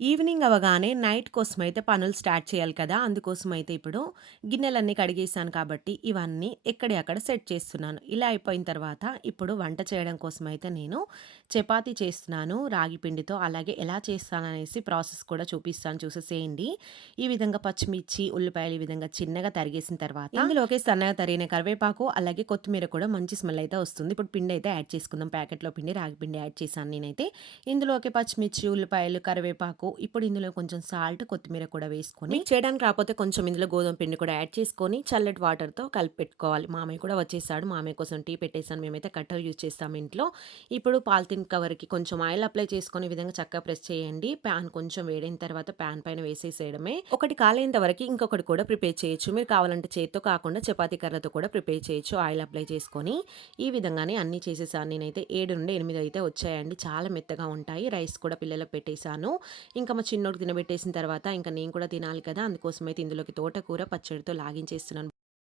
Evening అవ్వగానే night కోసమైతే పనులు స్టార్ట్ చేయాలి కదా! అందుకోసమైతే ఇప్పుడు గిన్నెలన్నీ కడిగేసాను కాబట్టి, ఇవన్నీ ఎక్కడియి అక్కడ సెట్ చేస్తున్నాను. ఇలా అయిపోయిన తర్వాత ఇప్పుడు వంట చేయడం కోసమైతే నేను చపాతీ చేస్తున్నాను రాగి పిండితో. అలాగే ఎలా చేస్తాననేసి ప్రాసెస్ కూడా చూపిస్తాను చూసేసేయండి. ఈ విధంగా పచ్చిమిర్చి, ఉల్లిపాయలు ఈ విధంగా చిన్నగా తరిగేసిన తర్వాత ఇందులోకి సన్నగా తరిగిన కరివేపాకు, అలాగే కొత్తిమీర కూడా మంచి స్మెల్ అయితే వస్తుంది. ఇప్పుడు పిండయితే యాడ్ చేసుకుందాం. ప్యాకెట్‌లో పిండి, రాగి పిండి యాడ్ చేశాను నేనైతే. ఇందులోకి పచ్చిమిర్చి, ఉల్లిపాయలు, కరివేపాకు ఇప్పుడు ఇందులో కొంచెం సాల్ట్, కొత్తిమీర కూడా వేసుకొని మీకు చేయడానికి రాకపోతే కొంచెం ఇందులో గోధుమ పిండి కూడా యాడ్ చేసుకొని చల్లటి వాటర్‌తో కలిపి పెట్టుకోవాలి. మామయ్య కూడా వచ్చేసాడు. మామయ్య కోసం టీ పెట్టేసాను. మేమైతే కట్టెలు యూజ్ చేస్తాం ఇంట్లో. ఇప్పుడు పాలిథీన్ కవర్‌కి కొంచెం ఆయిల్ అప్లై చేసుకొని ఈ విధంగా చక్కగా ప్రెస్ చేయండి. పాన్ కొంచెం వేడైన తర్వాత పాన్ పైన వేసేసేయడమే. ఒకటి కాలేంత వరకి ఇంకొకటి కూడా ప్రిపేర్ చేయొచ్చు. మీరు కావాలంటే చేత్తో కాకుండా చపాతీ కర్రతో కూడా ప్రిపేర్ చేయొచ్చు. ఆయిల్ అప్లై చేసుకొని ఈ విధంగానే అన్నీ చేసేసాను నేనైతే. 7-8 అయితే వచ్చాయండి. చాలా మెత్తగా ఉంటాయి. రైస్ కూడా పిల్లలకు పెట్టేసాను. ఇంకా మా చిన్నోడికి తినబెట్టేసిన తర్వాత ఇంకా నేను కూడా తినాలి కదా! అందుకోసమైతే ఇందులోకి తోటకూర పచ్చడితో లాగించేస్తున్నాను.